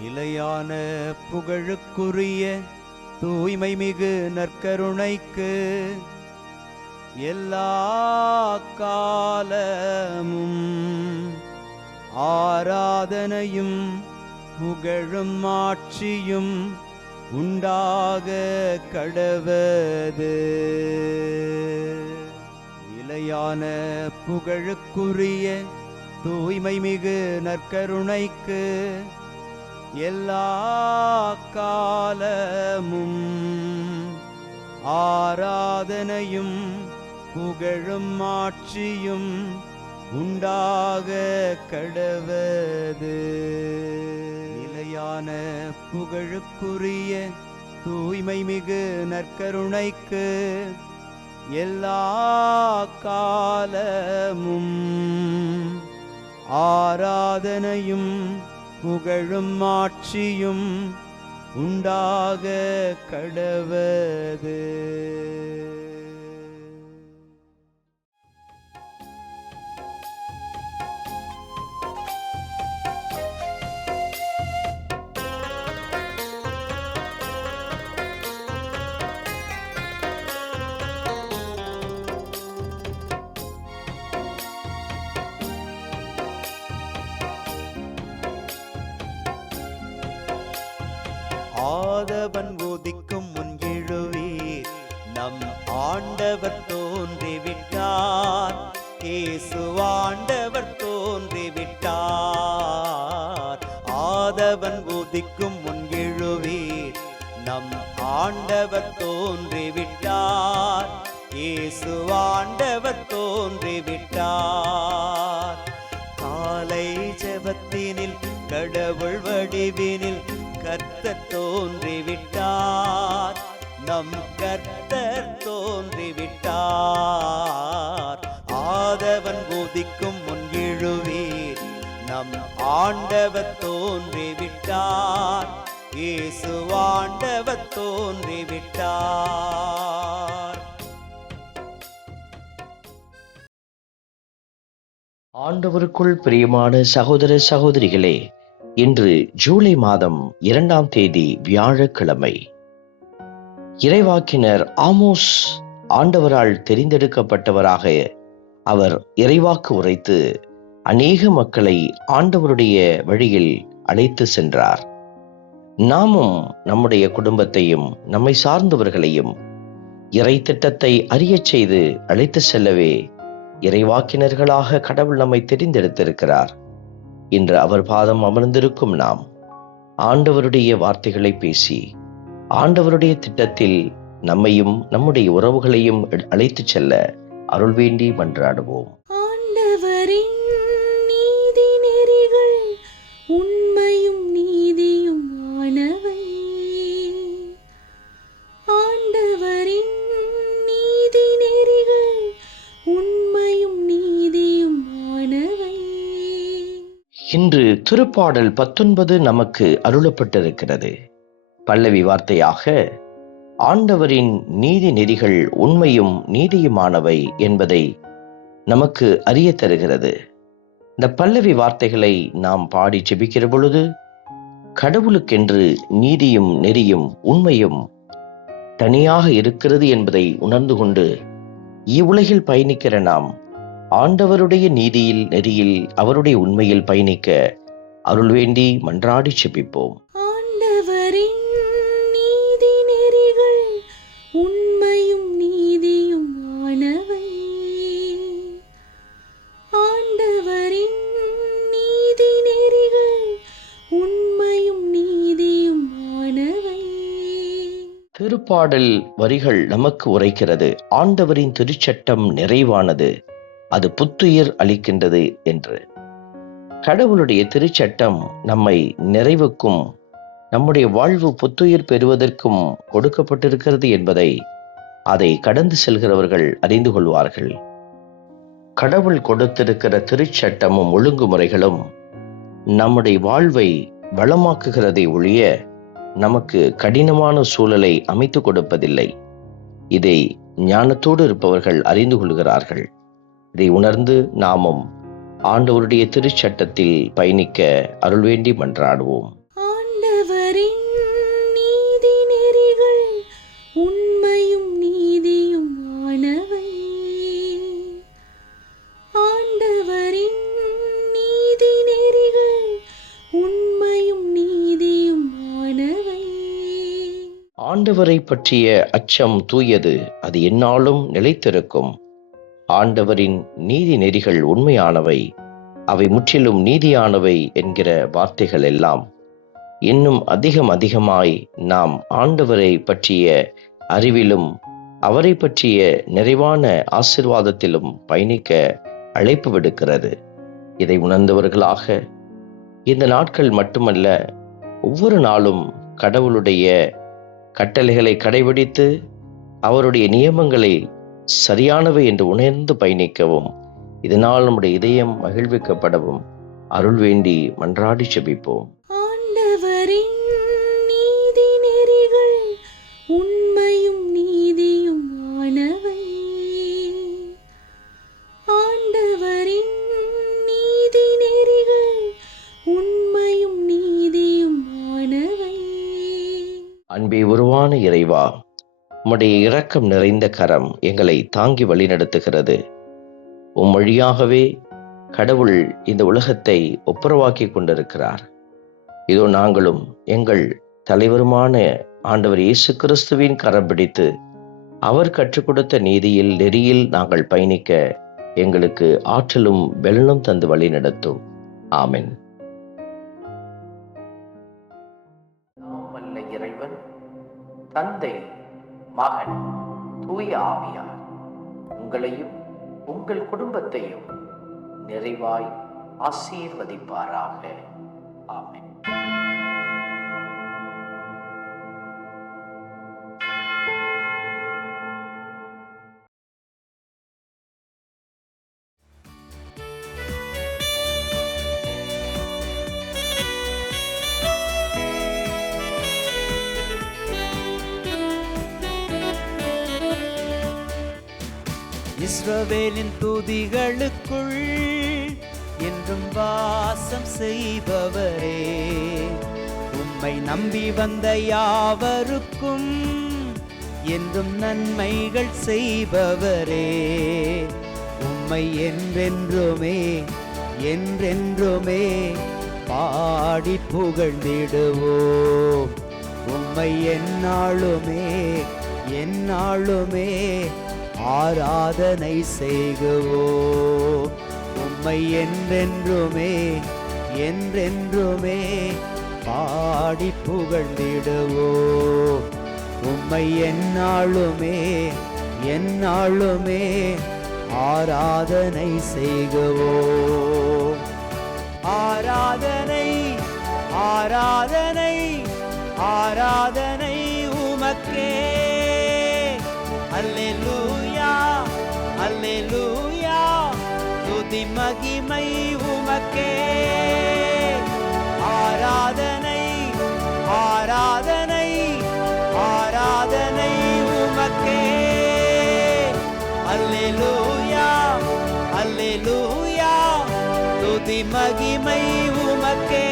நிலையான புகழுக்குரிய தூய்மை மிகு நற்கருணைக்கு எல்லா காலமும் ஆராதனையும் புகழும் ஆட்சியும் உண்டாக கடவது. நிலையான புகழுக்குரிய தூய்மை மிகு நற்கருணைக்கு எல்லா காலமும் ஆராதனையும் புகழும் ஆட்சியும் உண்டாக கடவது. நிலையான புகழுக்குரிய தூய்மை மிகு நற்கருணைக்கு எல்லா காலமும் ஆராதனையும் புகழும் ஆட்சியும் உண்டாக கடவது. ஆதவன் உதிக்கும் முன் எழுவீர், நம் ஆண்டவர் தோன்றிவிட்டார். இயேசு ஆண்டவர் தோன்றிவிட்டார். ஆதவன் உதிக்கும் முன் எழுவீர், நம் ஆண்டவர் தோன்றிவிட்டார். இயேசு ஆண்டவர் தோன்றிவிட்டார். காலை ஜெபத்தினில் கடவுள் வடிவினில் கர்த்தர் தோன்றிவிட்டார். நம் கர்த்தர் தோன்றிவிட்டார். ஆதவன் உதிக்கும் முன் எழுவீர், நம் ஆண்டவர் தோன்றிவிட்டார். இயேசு ஆண்டவர் தோன்றிவிட்டார். ஆண்டவருக்குள் பிரியமான சகோதர சகோதரிகளே, இன்று ஜூலை மாதம் 2ஆம் தேதி வியாழக்கிழமை. இறைவாக்கினர் ஆமோஸ் ஆண்டவரால் தெரிந்தெடுக்கப்பட்டவராக அவர் இறைவாக்கு உரைத்து அநேக மக்களை ஆண்டவருடைய வழியில் அழைத்து சென்றார். நாமும் நம்முடைய குடும்பத்தையும் நம்மை சார்ந்தவர்களையும் இறை திட்டத்தை அறியச் செய்து அழைத்து செல்லவே இறைவாக்கினர்களாக கடவுள் நம்மை தெரிந்தெடுத்திருக்கிறார். இன்று அவர் பாதம் அமர்ந்திருக்கும் நாம் ஆண்டவருடைய வார்த்தைகளை பேசி ஆண்டவருடைய திட்டத்தில் நம்மையும் நம்முடைய உறவுகளையும் அழைத்து செல்ல அருள் வேண்டி மன்றாடுவோம். ஆண்டவரின் நீதி நெறிகள் உண்மையும் நீதியும் ஆனவை. ஆண்டவரின் நீதி நெறிகள் உண்மையும் நீதியும் ஆனவை. இன்று திருப்பாடல் 19 நமக்கு அருளப்பட்டிருக்கிறது. பல்லவி வார்த்தையாக ஆண்டவரின் நீதி நெறிகள் உண்மையும் நீதியுமானவை என்பதை நமக்கு அறிய தருகிறது. இந்த பல்லவி வார்த்தைகளை நாம் பாடி ஜெபிக்கிற பொழுது கடவுளுக்கென்று நீதியும் நெறியும் உண்மையும் தனியாக இருக்கிறது என்பதை உணர்ந்து கொண்டு இவ்வுலகில் பயணிக்கிற நாம் ஆண்டவருடைய நீதியில் நெறியில் அவருடைய உண்மையில் பயணிக்க அருள் வேண்டி மன்றாடி செபிப்போம். ஆண்டவரின் நீதி நெறிகள் உண்மையும் நீதியும் ஆனவை. ஆண்டவரின் நீதி நெறிகள் உண்மையும் நீதியும் ஆனவை. திருப்பாடல் வரிகள் நமக்கு உரைக்கிறது, ஆண்டவரின் திருச்சட்டம் நிறைவானது, அது புத்துயிர் அளிக்கின்றது என்று. கடவுளுடைய திருச்சட்டம் நம்மை நிறைவுக்கும் நம்முடைய வாழ்வு புத்துயிர் பெறுவதற்கும் கொடுக்கப்பட்டிருக்கிறது என்பதை அதை கடந்து செல்கிறவர்கள் அறிந்து கொள்வார்கள். கடவுள் கொடுத்திருக்கிற திருச்சட்டமும் ஒழுங்குமுறைகளும் நம்முடைய வாழ்வை வளமாக்குகிறதை ஒழிய நமக்கு கடினமான சூழலை அமைத்து கொடுப்பதில்லை. இதை ஞானத்தோடு இருப்பவர்கள் அறிந்து கொள்கிறார்கள். இதை உணர்ந்து நாமும் ஆண்டவருடைய திருச்சட்டத்தில் பயணிக்க அருள் வேண்டி மன்றாடுவோம். ஆண்டவரை பற்றிய அச்சம் தூயது, அது எந்நாளும் நிலைத்திருக்கும். ஆண்டவரின் நீதி நெறிகள் உண்மையானவை, அவை முற்றிலும் நீதியானவை என்கிற வார்த்தைகள் எல்லாம் இன்னும் அதிகமாய் நாம் ஆண்டவரை பற்றிய அறிவிலும் அவரை பற்றிய நிறைவான ஆசீர்வாதத்திலும் பயணிக்க அழைப்பு விடுக்கிறது. இதை உணர்ந்தவர்களாக இந்த நாட்கள் மட்டுமல்ல, ஒவ்வொரு நாளும் கடவுளுடைய கட்டளைகளை கடைபிடித்து அவருடைய நியமங்களை சரியானவை என்று உணர்ந்து பயணிக்கவும், இதனால் நம்முடைய இதயம் மகிழ்விக்கப்படவும் அருள் வேண்டி மன்றாடி செபிப்போம். ஆண்டவரின் நீதி நெறிகள் உண்மையும் நீதியும் ஆனவை. ஆண்டவரின் நீதி நெறிகள் உண்மையும் நீதியும் ஆனவை. அன்பே உருவான இறைவா, உம்முடைய இரக்கம் நிறைந்த கரம் எங்களை தாங்கி வழிநடத்துகிறது. உம் வழியாகவே கடவுள் இந்த உலகத்தை ஒப்புரவாக்கி கொண்டிருக்கிறார். இதோ நாங்களும் எங்கள் தலைவருமான ஆண்டவர் இயேசு கிறிஸ்துவின் கரம் பிடித்து அவர் கற்றுக் கொடுத்த நீதியில் நெறியில் நாங்கள் பயணிக்க எங்களுக்கு ஆற்றலும் வெள்ளம் தந்து வழி நடத்தும். ஆமென். இறைவன் தந்தை, மகன், தூய ஆவியார் உங்களையும் உங்கள் குடும்பத்தையும் நிறைவாய் ஆசீர்வதிப்பாராக. ஆமென். இஸ்ரவேலின் துதிகளுக்குள் என்றும் வாசம் செய்பவரே, உம்மை நம்பி வந்த யாவருக்கும் என்றும் நன்மைகள் செய்பவரே, உம்மை என்றென்றுமே என்றென்றுமே பாடி புகழ்ந்திடுவோம். உம்மை எந்நாளுமே எந்நாளுமே ஆராதனை செய்குவோம். உம்மை என்றென்றுமே என்றென்றுமே பாடி புகழ்ந்திடுவோம். உம்மை எந்நாளுமே எந்நாளுமே ஆராதனை செய்குவோம். ஆராதனை ஆராதனை ஆராதனை உமக்கே. அல்லேலூயா அல்லேலூயா, துதி மகிமை உமக்கே. ஆராதனை ஆராதனை ஆராதனை உமக்கே. அல்லேலூயா அல்லேலூயா, துதி மகிமை உமக்கே.